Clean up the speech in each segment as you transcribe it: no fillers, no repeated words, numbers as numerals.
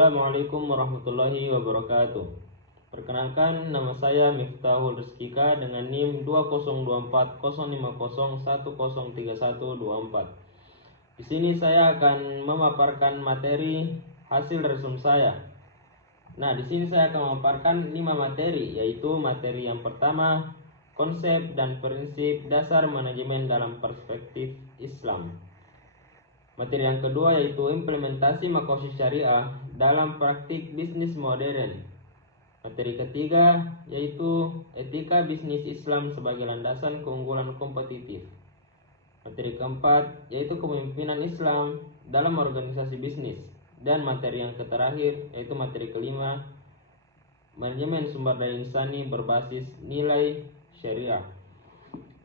Assalamualaikum warahmatullahi wabarakatuh. Perkenalkan, nama saya Miftahul Rizkika dengan NIM 20240501103124. Di sini saya akan memaparkan materi hasil resum saya. Nah, di sini saya akan memaparkan 5 materi, yaitu materi yang pertama, konsep dan prinsip dasar manajemen dalam perspektif Islam. Materi yang kedua yaitu implementasi makosid syariah dalam praktik bisnis modern. Materi ketiga yaitu etika bisnis Islam sebagai landasan keunggulan kompetitif. Materi keempat yaitu kepemimpinan Islam dalam organisasi bisnis. Dan materi yang terakhir yaitu materi kelima, manajemen sumber daya insani berbasis nilai syariah.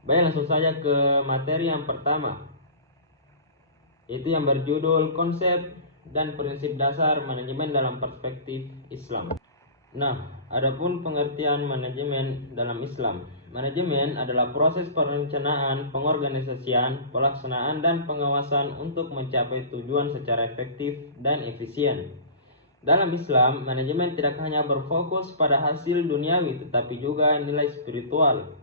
Baik, langsung saja ke materi yang pertama, itu yang berjudul konsep dan prinsip dasar manajemen dalam perspektif Islam. Nah, adapun pengertian manajemen dalam Islam. Manajemen adalah proses perencanaan, pengorganisasian, pelaksanaan, dan pengawasan untuk mencapai tujuan secara efektif dan efisien. Dalam Islam, manajemen tidak hanya berfokus pada hasil duniawi, tetapi juga nilai spiritual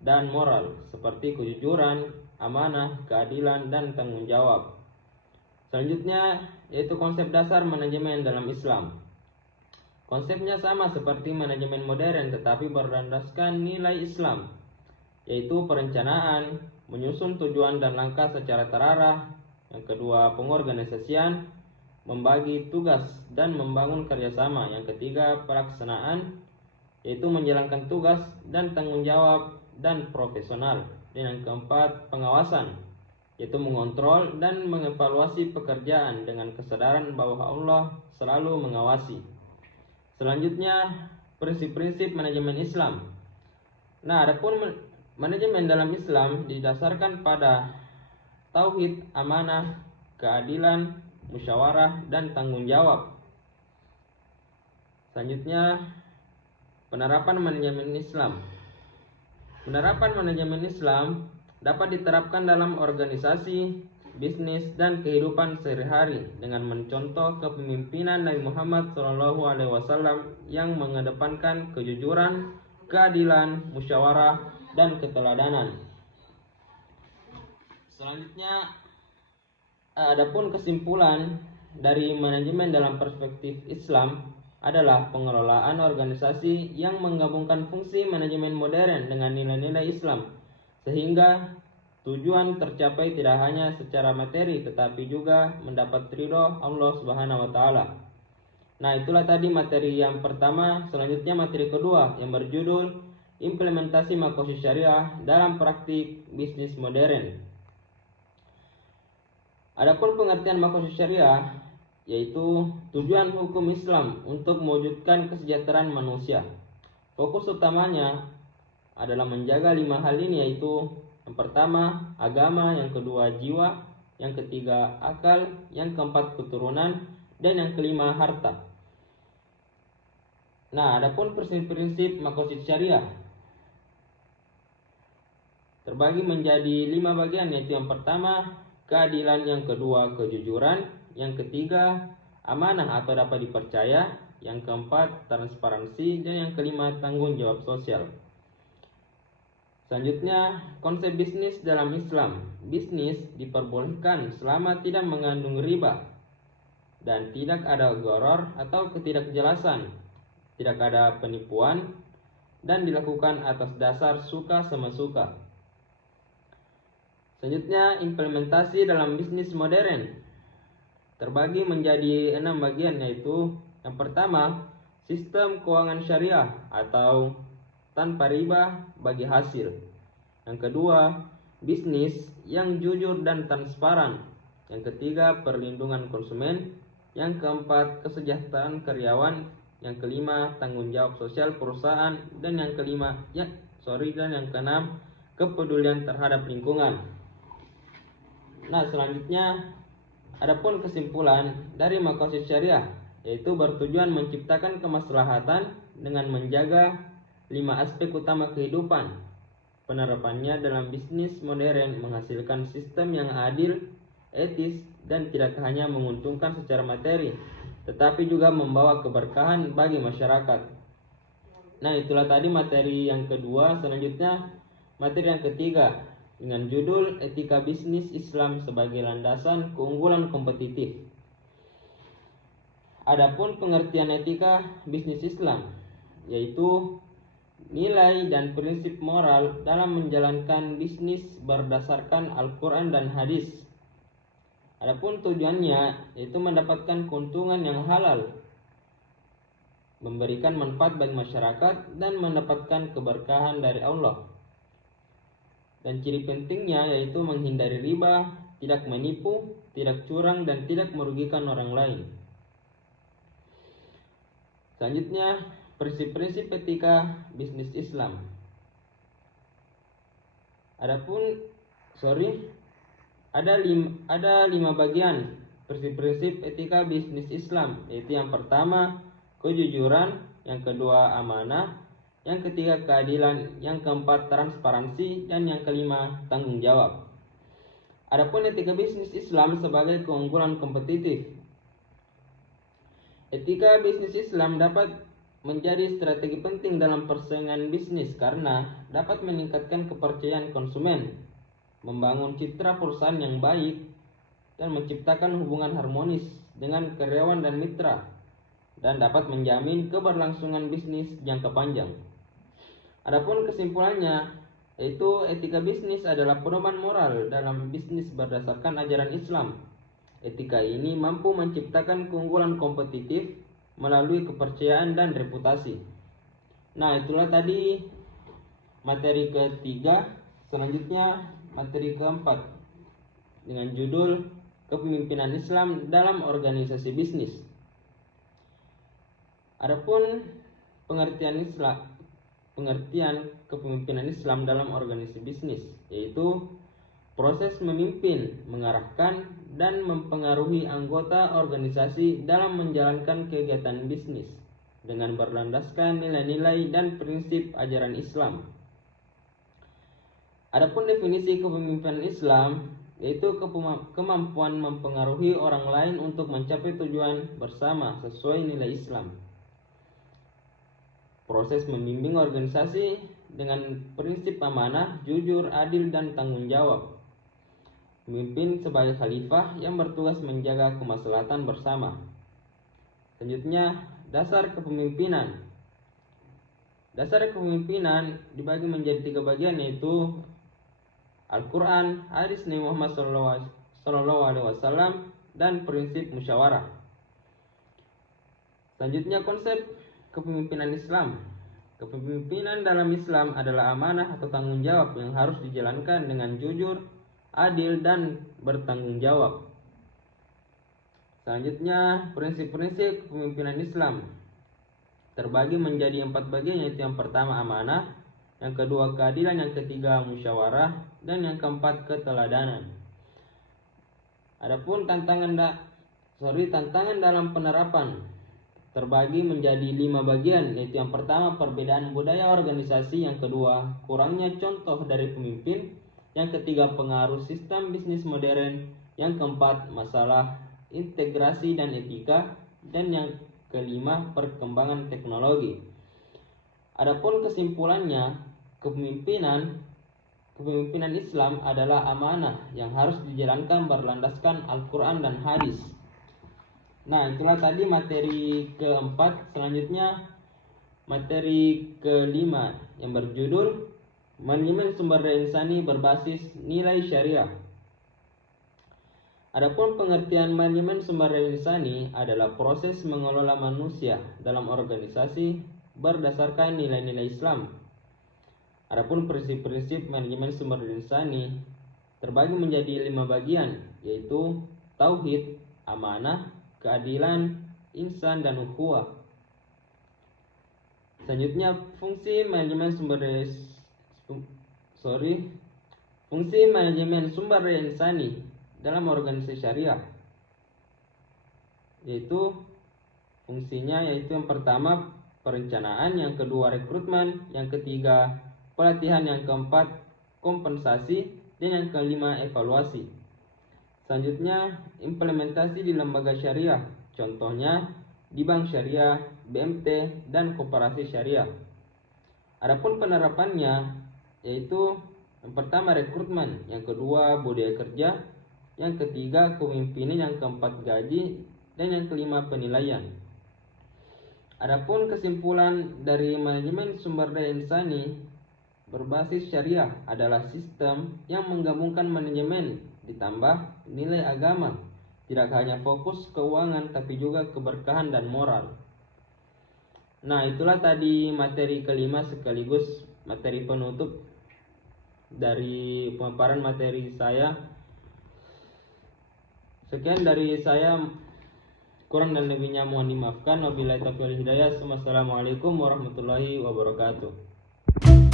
dan moral seperti kejujuran, amanah, keadilan, dan tanggung jawab. Selanjutnya yaitu konsep dasar manajemen dalam Islam. Konsepnya sama seperti manajemen modern tetapi berlandaskan nilai Islam, yaitu perencanaan, menyusun tujuan dan langkah secara terarah. Yang kedua, pengorganisasian, membagi tugas dan membangun kerjasama. Yang ketiga, pelaksanaan, yaitu menjalankan tugas dan tanggung jawab dan profesional. Dan yang keempat, pengawasan, yaitu mengontrol dan mengevaluasi pekerjaan dengan kesadaran bahwa Allah selalu mengawasi. Selanjutnya, prinsip-prinsip manajemen Islam. Nah, adapun manajemen dalam Islam didasarkan pada tauhid, amanah, keadilan, musyawarah, dan tanggung jawab. Selanjutnya, penerapan manajemen Islam. Penerapan manajemen Islam dapat diterapkan dalam organisasi, bisnis, dan kehidupan sehari-hari dengan mencontoh kepemimpinan Nabi Muhammad SAW yang mengedepankan kejujuran, keadilan, musyawarah, dan keteladanan. Selanjutnya, adapun kesimpulan dari manajemen dalam perspektif Islam adalah pengelolaan organisasi yang menggabungkan fungsi manajemen modern dengan nilai-nilai Islam, sehingga tujuan tercapai tidak hanya secara materi tetapi juga mendapat ridho Allah Subhanahu wa taala. Nah, itulah tadi materi yang pertama. Selanjutnya materi kedua yang berjudul implementasi makosid syariah dalam praktik bisnis modern. Adapun pengertian makosid syariah yaitu tujuan hukum Islam untuk mewujudkan kesejahteraan manusia. Fokus utamanya adalah menjaga 5 hal ini, yaitu yang pertama agama, yang kedua jiwa, yang ketiga akal, yang keempat keturunan, dan yang kelima harta. Nah, adapun prinsip-prinsip makosid syariah terbagi menjadi 5 bagian, yaitu yang pertama keadilan, yang kedua kejujuran, yang ketiga amanah atau dapat dipercaya, yang keempat transparansi, dan yang kelima tanggung jawab sosial. Selanjutnya, konsep bisnis dalam Islam. Bisnis diperbolehkan selama tidak mengandung riba dan tidak ada gharar atau ketidakjelasan, tidak ada penipuan, dan dilakukan atas dasar suka sama suka. Selanjutnya, implementasi dalam bisnis modern terbagi menjadi 6 bagian, yaitu yang pertama, sistem keuangan syariah atau tanpa riba bagi hasil. Yang kedua, bisnis yang jujur dan transparan. Yang ketiga, perlindungan konsumen. Yang keempat, kesejahteraan karyawan. Yang kelima, tanggung jawab sosial perusahaan. Dan yang keenam, kepedulian terhadap lingkungan. Nah, selanjutnya adapun kesimpulan dari makosid syariah, yaitu bertujuan menciptakan kemaslahatan dengan menjaga 5 aspek utama kehidupan. Penerapannya dalam bisnis modern menghasilkan sistem yang adil, etis, dan tidak hanya menguntungkan secara materi, tetapi juga membawa keberkahan bagi masyarakat. Nah, itulah tadi materi yang kedua. Selanjutnya materi yang ketiga dengan judul Etika Bisnis Islam sebagai Landasan Keunggulan Kompetitif. Adapun pengertian etika bisnis Islam yaitu nilai dan prinsip moral dalam menjalankan bisnis berdasarkan Al-Quran dan hadis. Adapun tujuannya yaitu mendapatkan keuntungan yang halal, memberikan manfaat bagi masyarakat, dan mendapatkan keberkahan dari Allah. Dan ciri pentingnya yaitu menghindari riba, tidak menipu, tidak curang, dan tidak merugikan orang lain. Selanjutnya, prinsip-prinsip etika bisnis Islam. Ada 5 bagian prinsip-prinsip etika bisnis Islam, yaitu yang pertama kejujuran, yang kedua amanah, yang ketiga keadilan, yang keempat transparansi, dan yang kelima tanggung jawab. Adapun etika bisnis Islam sebagai keunggulan kompetitif. Etika bisnis Islam dapat menjadi strategi penting dalam persaingan bisnis karena dapat meningkatkan kepercayaan konsumen, membangun citra perusahaan yang baik, dan menciptakan hubungan harmonis dengan karyawan dan mitra, dan dapat menjamin keberlangsungan bisnis jangka panjang. Adapun kesimpulannya, yaitu etika bisnis adalah pedoman moral dalam bisnis berdasarkan ajaran Islam. Etika ini mampu menciptakan keunggulan kompetitif melalui kepercayaan dan reputasi. Nah, itulah tadi materi ketiga. Selanjutnya materi keempat dengan judul Kepemimpinan Islam dalam Organisasi Bisnis. Adapun pengertian kepemimpinan Islam dalam organisasi bisnis yaitu proses memimpin, mengarahkan, dan mempengaruhi anggota organisasi dalam menjalankan kegiatan bisnis dengan berlandaskan nilai-nilai dan prinsip ajaran Islam. Adapun definisi kepemimpinan Islam yaitu kemampuan mempengaruhi orang lain untuk mencapai tujuan bersama sesuai nilai Islam. Proses membimbing organisasi dengan prinsip amanah, jujur, adil, dan tanggung jawab. Pemimpin sebagai khalifah yang bertugas menjaga kemaslahatan bersama. Selanjutnya, dasar kepemimpinan. Dasar kepemimpinan dibagi menjadi 3 bagian yaitu Al-Quran, hadis Nabi Muhammad SAW, dan prinsip musyawarah. Selanjutnya, konsep kepemimpinan Islam. Kepemimpinan dalam Islam adalah amanah atau tanggung jawab yang harus dijalankan dengan jujur, adil, dan bertanggung jawab. Selanjutnya, prinsip-prinsip kepemimpinan Islam terbagi menjadi 4 bagian yaitu yang pertama amanah, yang kedua keadilan, yang ketiga musyawarah, dan yang keempat keteladanan. Adapun tantangan dalam penerapan terbagi menjadi 5 bagian yaitu yang pertama perbedaan budaya organisasi, yang kedua kurangnya contoh dari pemimpin, yang ketiga pengaruh sistem bisnis modern, yang keempat masalah integrasi dan etika, dan yang kelima perkembangan teknologi. Adapun kesimpulannya, kepemimpinan Islam adalah amanah yang harus dijalankan berlandaskan Al-Quran dan hadis. Nah, itulah tadi materi keempat. Selanjutnya materi kelima yang berjudul Manajemen Sumber Daya Insani berbasis nilai syariah. Adapun pengertian manajemen sumber daya insani adalah proses mengelola manusia dalam organisasi berdasarkan nilai-nilai Islam. Adapun prinsip-prinsip manajemen sumber daya insani terbagi menjadi 5 bagian yaitu tauhid, amanah, keadilan, ihsan, dan ukhuwah. Selanjutnya fungsi manajemen sumber daya insani dalam organisasi syariah yaitu fungsinya yaitu yang pertama perencanaan, yang kedua rekrutmen, yang ketiga pelatihan, yang keempat kompensasi, dan yang kelima evaluasi. Selanjutnya implementasi di lembaga syariah Contohnya di bank syariah, BMT, dan koperasi syariah. Adapun penerapannya yaitu yang pertama rekrutmen, yang kedua budaya kerja, yang ketiga kepemimpinan, yang keempat gaji, dan yang kelima penilaian. Adapun kesimpulan dari manajemen sumber daya insani berbasis syariah adalah sistem yang menggabungkan manajemen ditambah nilai agama, tidak hanya fokus keuangan tapi juga keberkahan dan moral. Nah, itulah tadi materi kelima sekaligus materi penutup dari pemaparan materi saya. Sekian dari saya, kurang dan lebihnya mohon dimaafkan. Wabillahi taufiq wal hidayah. Wassalamualaikum warahmatullahi wabarakatuh.